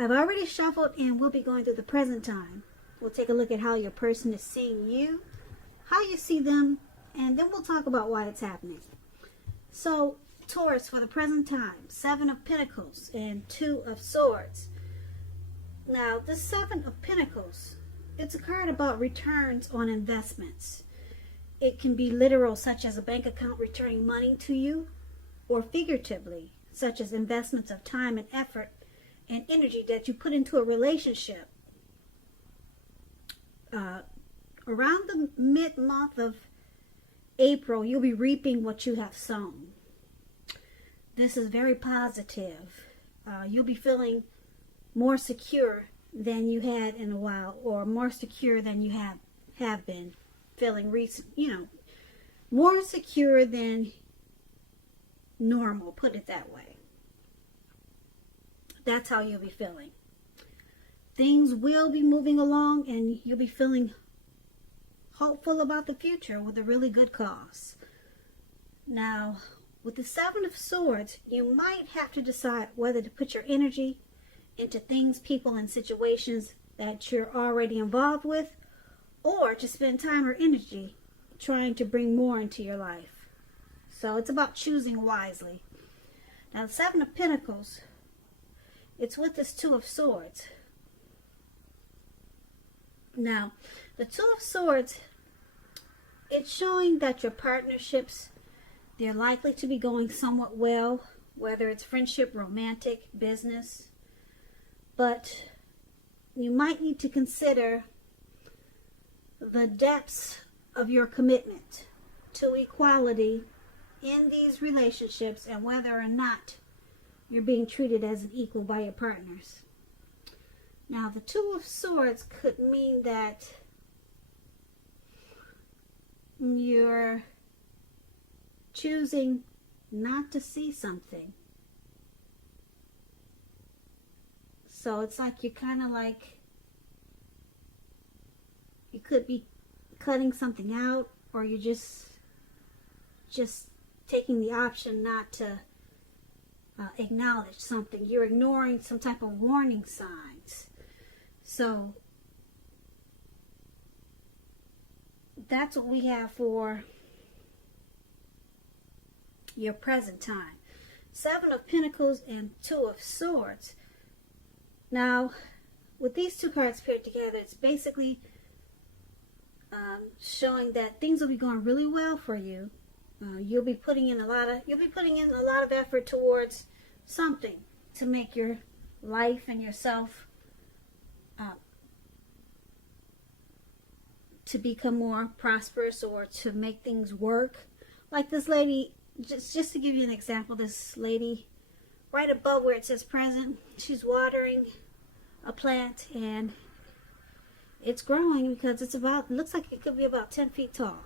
I've already shuffled and we'll be going through the present time. We'll take a look at how your person is seeing you, how you see them, and then we'll talk about why it's happening. So, Taurus, for the present time, 7 of Pentacles and 2 of Swords. Now, the 7 of Pentacles, it's a card about returns on investments. It can be literal, such as a bank account returning money to you, or figuratively, such as investments of time and effort and energy that you put into a relationship. Around the mid-month of April, you'll be reaping what you have sown. This is very positive. You'll be feeling more secure than you had in a while, or more secure than you have been feeling recent, more secure than normal, put it that way. That's how you'll be feeling. Things will be moving along and you'll be feeling hopeful about the future with a really good cause. Now, with the 7 of Swords, you might have to decide whether to put your energy into things, people, and situations that you're already involved with, or to spend time or energy trying to bring more into your life. So it's about choosing wisely. Now, the 7 of Pentacles, it's with this 2 of Swords. Now, the 2 of Swords, it's showing that your partnerships, they're likely to be going somewhat well, whether it's friendship, romantic, business. But you might need to consider the depths of your commitment to equality in these relationships and whether or not you're being treated as an equal by your partners. Now, the 2 of Swords could mean that you're choosing not to see something. So it's like you're kind of like, you could be cutting something out, or you're just taking the option not to acknowledge something. You're ignoring some type of warning signs. So that's what we have for your present time. 7 of Pentacles and 2 of Swords. Now, with these 2 cards paired together, it's basically showing that things will be going really well for you. You'll be putting in a lot of effort towards something to make your life and yourself to become more prosperous, or to make things work. Like this lady, just to give you an example, this lady right above where it says present, she's watering a plant and it's growing because it looks like it could be about 10 feet tall,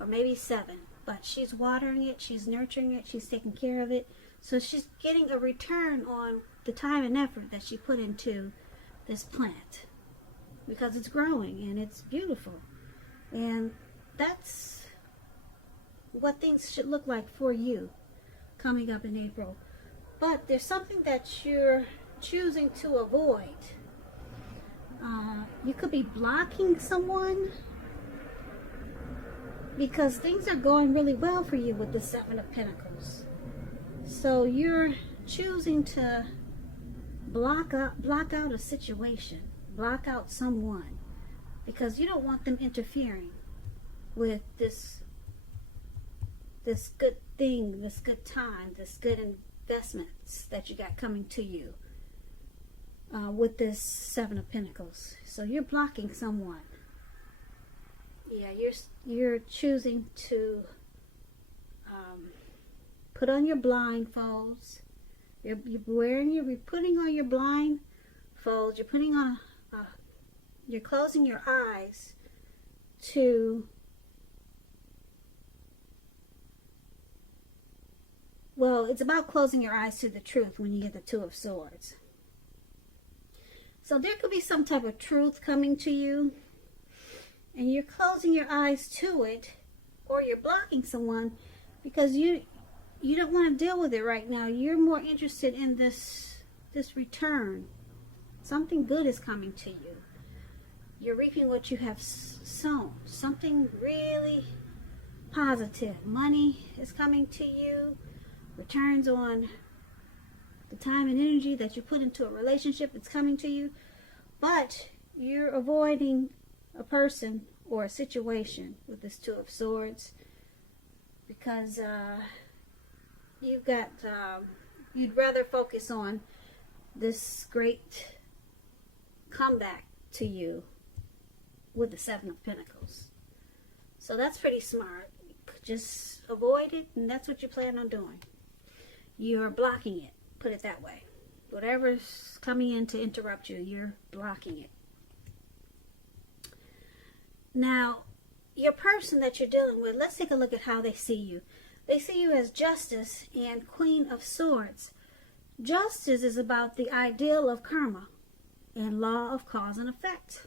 or maybe 7, but she's watering it, she's nurturing it, she's taking care of it. So she's getting a return on the time and effort that she put into this plant because it's growing and it's beautiful. And that's what things should look like for you coming up in April. But there's something that you're choosing to avoid. You could be blocking someone because things are going really well for you with the 7 of Pentacles. So you're choosing to block out a situation, block out someone, because you don't want them interfering with this good thing, this good time, this good investments that you got coming to you with this 7 of Pentacles. So you're blocking someone. Yeah, you're choosing to put on your blindfolds. You're putting on your blindfolds. You're putting on you're closing your eyes to, well, it's about closing your eyes to the truth when you get the 2 of Swords. So there could be some type of truth coming to you, and you're closing your eyes to it, or you're blocking someone because you don't want to deal with it right now. You're more interested in this this return. Something good is coming to you. You're reaping what you have sown. Something really positive. Money is coming to you. Returns on the time and energy that you put into a relationship, it's coming to you. But you're avoiding a person or a situation with this Two of Swords because you've got you'd rather focus on this great comeback to you with the Seven of Pentacles. So that's pretty smart. Just avoid it, and that's what you plan on doing. You're blocking it, put it that way. Whatever's coming in to interrupt you, you're blocking it. Now, your person that you're dealing with, let's take a look at how they see you. They see you as Justice and Queen of Swords. Justice is about the ideal of karma and law of cause and effect.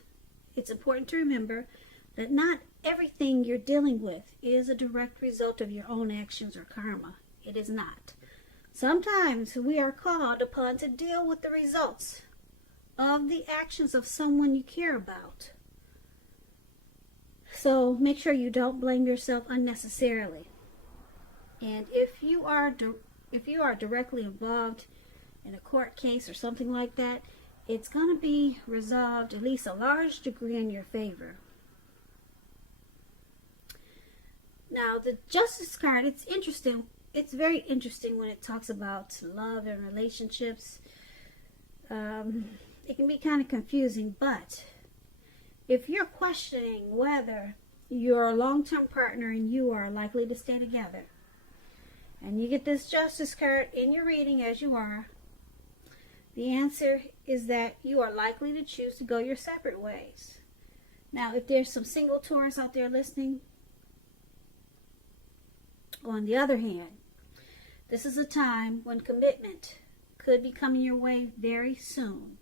It's important to remember that not everything you're dealing with is a direct result of your own actions or karma. It is not. Sometimes we are called upon to deal with the results of the actions of someone you care about. So make sure you don't blame yourself unnecessarily. And if you are directly involved in a court case or something like that, it's going to be resolved at least a large degree in your favor. Now, the Justice card, it's interesting. It's very interesting when it talks about love and relationships. It can be kind of confusing, but if you're questioning whether your long-term partner and you are likely to stay together, and you get this Justice card in your reading as you are, the answer is that you are likely to choose to go your separate ways. Now, if there's some single Taurus out there listening, on the other hand, this is a time when commitment could be coming your way very soon.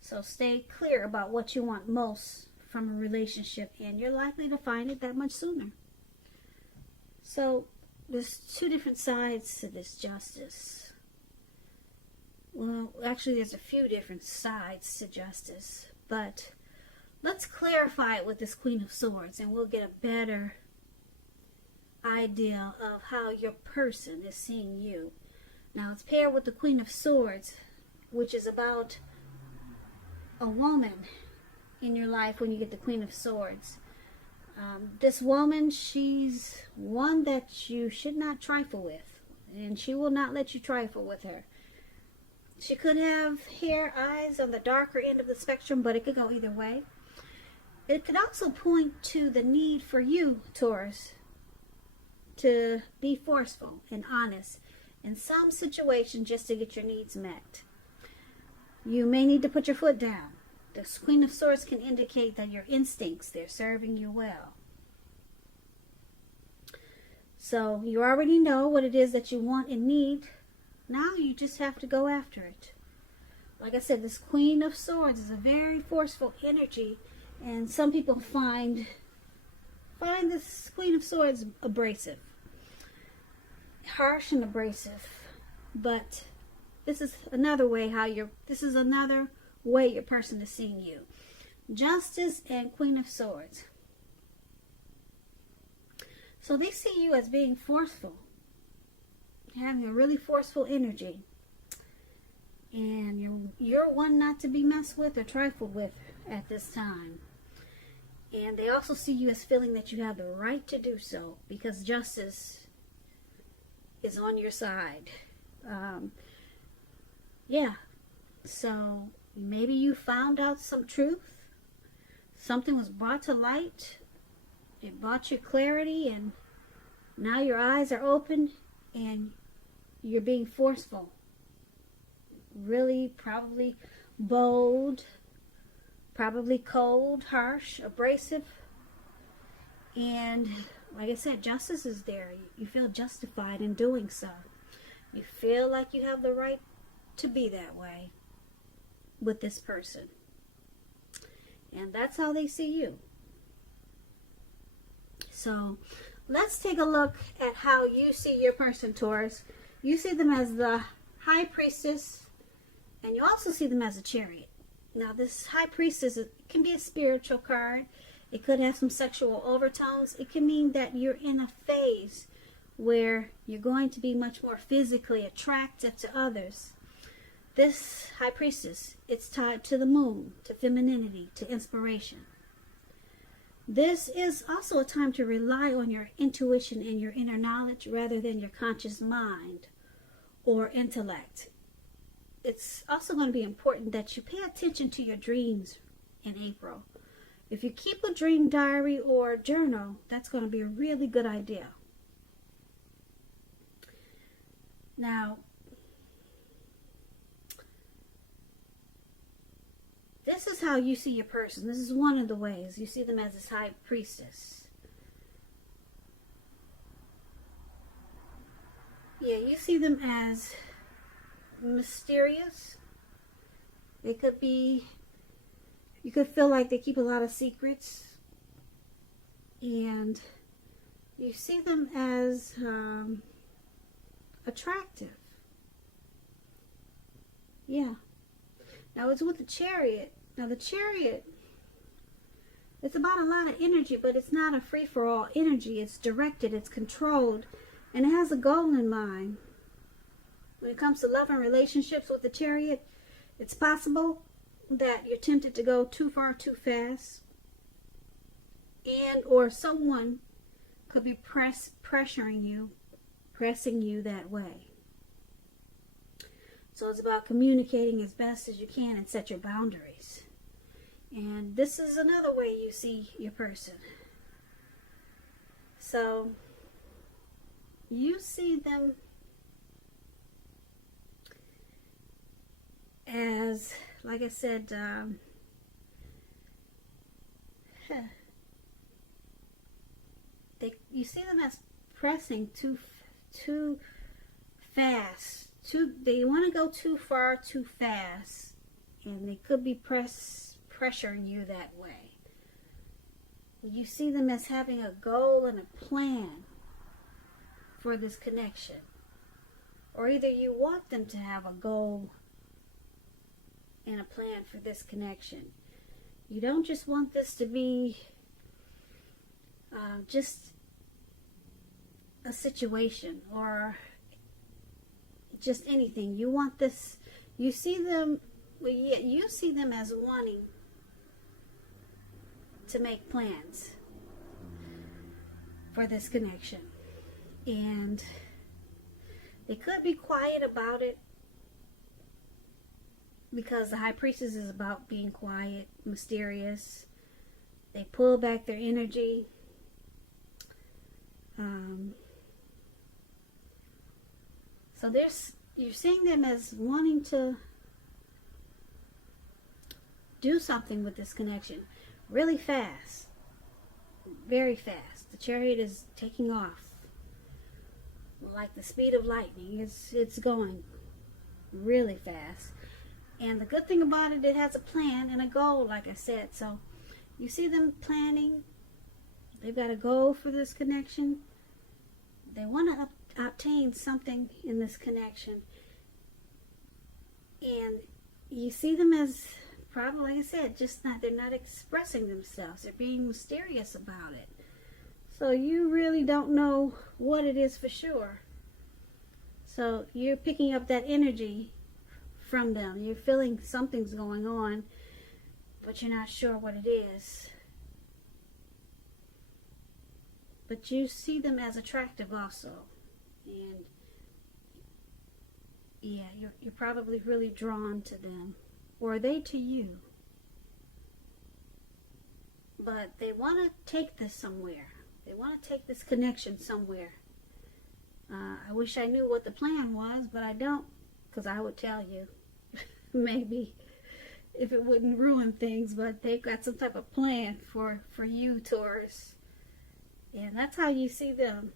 So stay clear about what you want most from a relationship, and you're likely to find it that much sooner. So there's two different sides to this Justice. Well, actually, there's a few different sides to Justice, but let's clarify it with this Queen of Swords, and we'll get a better idea of how your person is seeing you. Now, it's paired with the Queen of Swords, which is about a woman in your life when you get the Queen of Swords. This woman, she's one that you should not trifle with, and she will not let you trifle with her. She could have hair, eyes on the darker end of the spectrum, but it could go either way. It could also point to the need for you, Taurus, to be forceful and honest in some situation just to get your needs met. You may need to put your foot down. This Queen of Swords can indicate that your instincts, they're serving you well. So you already know what it is that you want and need. Now you just have to go after it. Like I said, this Queen of Swords is a very forceful energy, and some people find this Queen of Swords abrasive. Harsh and abrasive. But this is another way another way your person is seeing you. Justice and Queen of Swords. So they see you as being forceful, having a really forceful energy, and you're one not to be messed with or trifled with at this time. And they also see you as feeling that you have the right to do so because justice is on your side. So maybe you found out some truth. Something was brought to light. It brought you clarity, and now your eyes are open and you're being forceful. Really, probably bold, probably cold, harsh, abrasive. And like I said, justice is there. You feel justified in doing so. You feel like you have the right to be that way with this person. And that's how they see you. So let's take a look at how you see your person, Taurus. You see them as the High Priestess And you also see them as a chariot. Now, this high priestess can be a spiritual card. It could have some sexual overtones. It can mean that you're in a phase where you're going to be much more physically attractive to others. This high priestess, it's tied to the moon, to femininity, to inspiration. This is also a time to rely on your intuition and your inner knowledge rather than your conscious mind or intellect. It's also going to be important that you pay attention to your dreams in April. If you keep a dream diary or journal, that's going to be a really good idea. Now, this is how you see your person. This is one of the ways. You see them as this high priestess. Yeah, you see them as mysterious. It could be, you could feel like they keep a lot of secrets. And you see them as attractive. Yeah. Now it's with the chariot. Now the chariot, it's about a lot of energy, but it's not a free-for-all energy. It's directed, it's controlled, and it has a goal in mind. When it comes to love and relationships with the chariot, it's possible that you're tempted to go too far too fast, and or someone could be pressuring you, pressing you that way. So it's about communicating as best as you can and set your boundaries. And this is another way you see your person. So you see them as, like I said, you see them as pressing too fast. They want to go too far too fast, and they could be pressuring you that way. You see them as having a goal and a plan for this connection, or either you want them to have a goal and a plan for this connection. You don't just want this to be just a situation or just anything. You want this, you see them as wanting to make plans for this connection. And they could be quiet about it, because the high priestess is about being quiet, mysterious. They pull back their energy. So you're seeing them as wanting to do something with this connection really fast, very fast. The chariot is taking off like the speed of lightning. It's going really fast. And the good thing about it, it has a plan and a goal, like I said. So you see them planning. They've got a goal for this connection. They want to obtain something in this connection. And you see them as, probably, like I said, they're not expressing themselves. They're being mysterious about it. So you really don't know what it is for sure. So you're picking up that energy from them. You're feeling something's going on, but you're not sure what it is. But you see them as attractive also. And yeah, you're probably really drawn to them. Or they to you. But they want to take this somewhere. They want to take this connection somewhere. I wish I knew what the plan was, but I don't, because I would tell you. Maybe if it wouldn't ruin things, but they've got some type of plan for you, Taurus. And that's how you see them.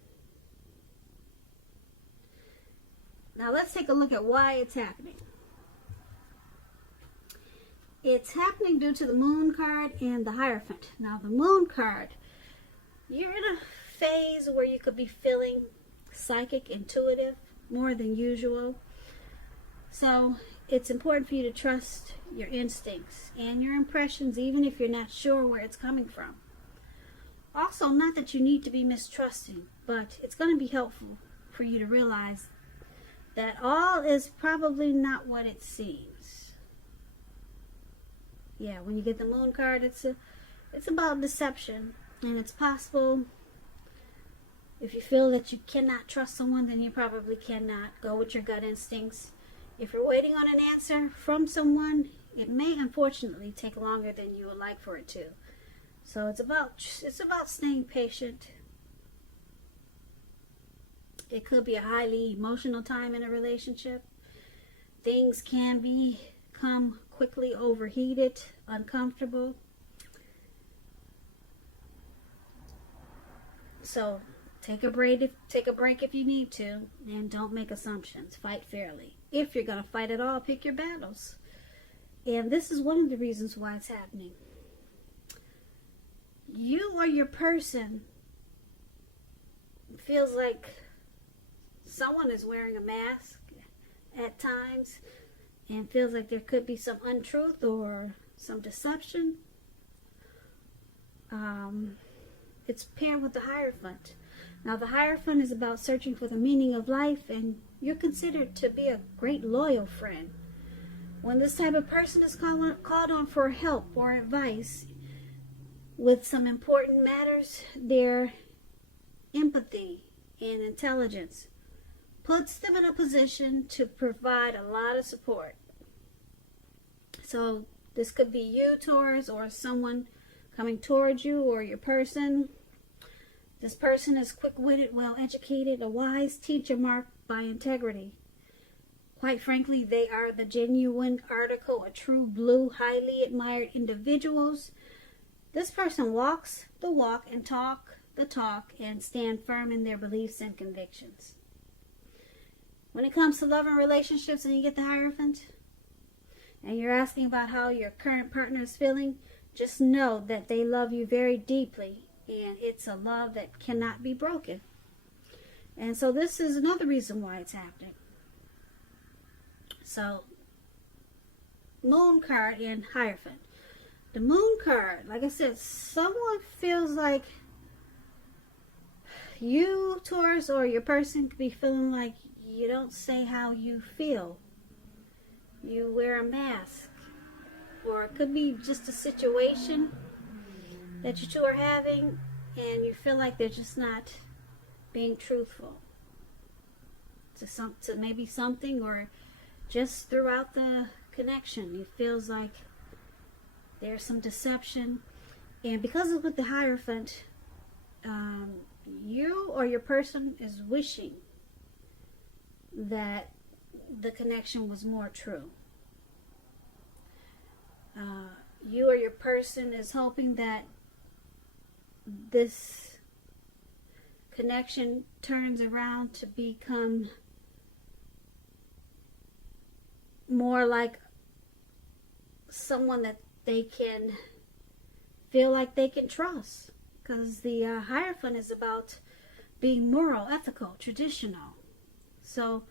Now let's take a look at why it's happening. It's happening due to the Moon card and the Hierophant. Now the Moon card, you're in a phase where you could be feeling psychic, intuitive, more than usual. So it's important for you to trust your instincts and your impressions, even if you're not sure where it's coming from. Also, not that you need to be mistrusting, but it's going to be helpful for you to realize that all is probably not what it seems. Yeah, when you get the Moon card, it's about deception, and it's possible. If you feel that you cannot trust someone, then you probably cannot. Go with your gut instincts. If you're waiting on an answer from someone, it may unfortunately take longer than you would like for it to. So it's about staying patient. It could be a highly emotional time in a relationship. Things can become quickly overheated, uncomfortable. So take a break if you need to, and don't make assumptions. Fight fairly. If you're going to fight at all, pick your battles. And this is one of the reasons why it's happening. You or your person feels like someone is wearing a mask at times, and feels like there could be some untruth or some deception. It's paired with the Hierophant. Now, the Hierophant is about searching for the meaning of life, and you're considered to be a great loyal friend. When this type of person is called on for help or advice with some important matters, their empathy and intelligence puts them in a position to provide a lot of support. So this could be you, Taurus, or someone coming towards you, or your person. This person is quick-witted, well-educated, a wise teacher marked by integrity. Quite frankly, they are the genuine article, a true blue, highly admired individuals. This person walks the walk and talk the talk and stand firm in their beliefs and convictions. When it comes to love and relationships and you get the Hierophant, and you're asking about how your current partner is feeling, just know that they love you very deeply, and it's a love that cannot be broken. And so this is another reason why it's happening. So, Moon card and Hierophant. The Moon card, like I said, someone feels like you, Taurus, or your person could be feeling like you don't say how you feel. You wear a mask. Or it could be just a situation that you two are having, and you feel like they're just not being truthful to maybe something, or just throughout the connection. It feels like there's some deception. And because of with the Hierophant, you or your person is wishing that the connection was more true. You or your person is hoping that this connection turns around to become more like someone that they can feel like they can trust. Because the Hierophant is about being moral, ethical, traditional. So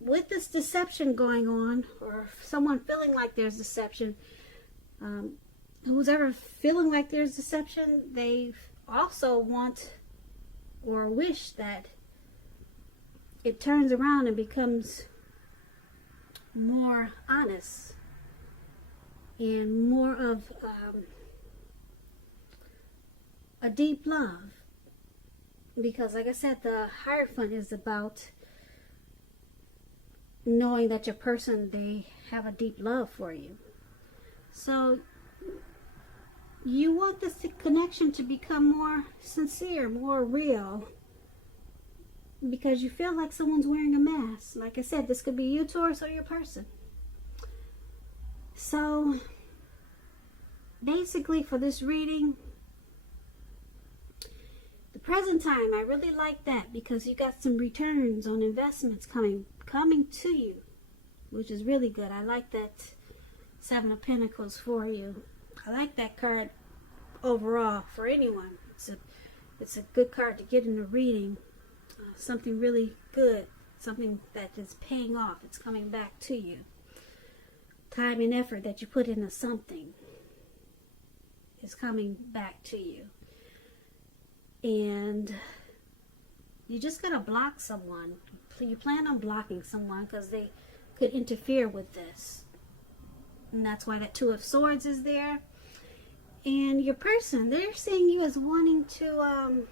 with this deception going on, or someone feeling like there's deception, who's ever feeling like there's deception, they also want or wish that it turns around and becomes more honest and more of a deep love. Because like I said, the Hierophant is about knowing that your person, they have a deep love for you. So you want this connection to become more sincere, more real, because you feel like someone's wearing a mask. Like I said, this could be you, Taurus, or your person. So basically for this reading, the present time, I really like that, because you got some returns on investments coming to you, which is really good. I like that Seven of Pentacles for you. I like that card overall for anyone. It's a good card to get in a reading. Something really good something that is paying off. It's coming back to you. Time and effort that you put into something is coming back to you. And you just gotta block someone. You plan on blocking someone because they could interfere with this. And that's why that Two of Swords is there. And your person, they're seeing you as wanting to,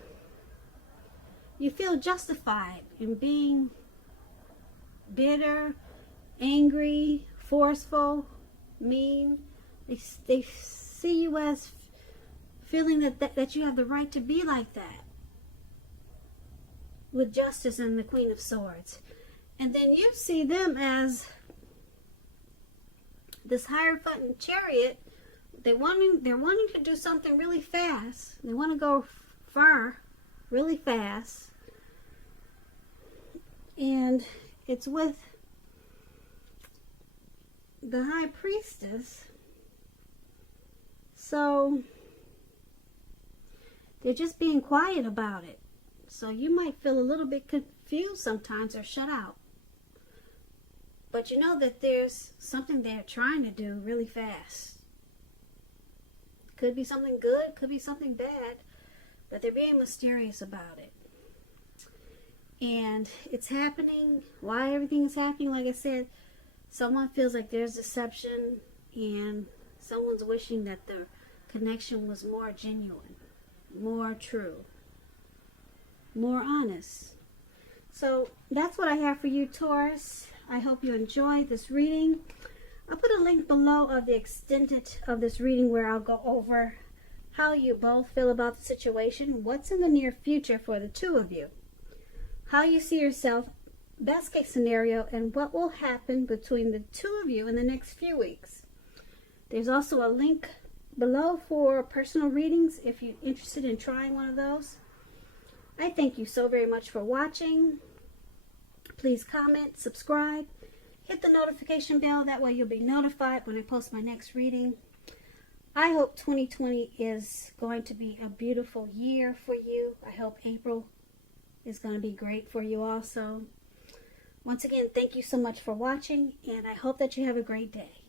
you feel justified in being bitter, angry, forceful, mean. They see you as feeling that you have the right to be like that. With Justice and the Queen of Swords. And then you see them as this Hierophant Chariot. They're wanting to do something really fast. They want to go far really fast. And it's with the High Priestess. So they're just being quiet about it. So you might feel a little bit confused sometimes or shut out. But you know that there's something they're trying to do really fast. Could be something good, could be something bad, but they're being mysterious about it. And it's happening. Why everything is happening, like I said, someone feels like there's deception and someone's wishing that the connection was more genuine, more true, more honest. So that's what I have for you, Taurus. I hope you enjoyed this reading. I'll put a link below of the extended of this reading where I'll go over how you both feel about the situation, what's in the near future for the two of you, how you see yourself, best case scenario, and what will happen between the two of you in the next few weeks. There's also a link below for personal readings if you're interested in trying one of those. I thank you so very much for watching. Please comment, subscribe, hit the notification bell. That way you'll be notified when I post my next reading. I hope 2020 is going to be a beautiful year for you. I hope April is going to be great for you also. Once again, thank you so much for watching, and I hope that you have a great day.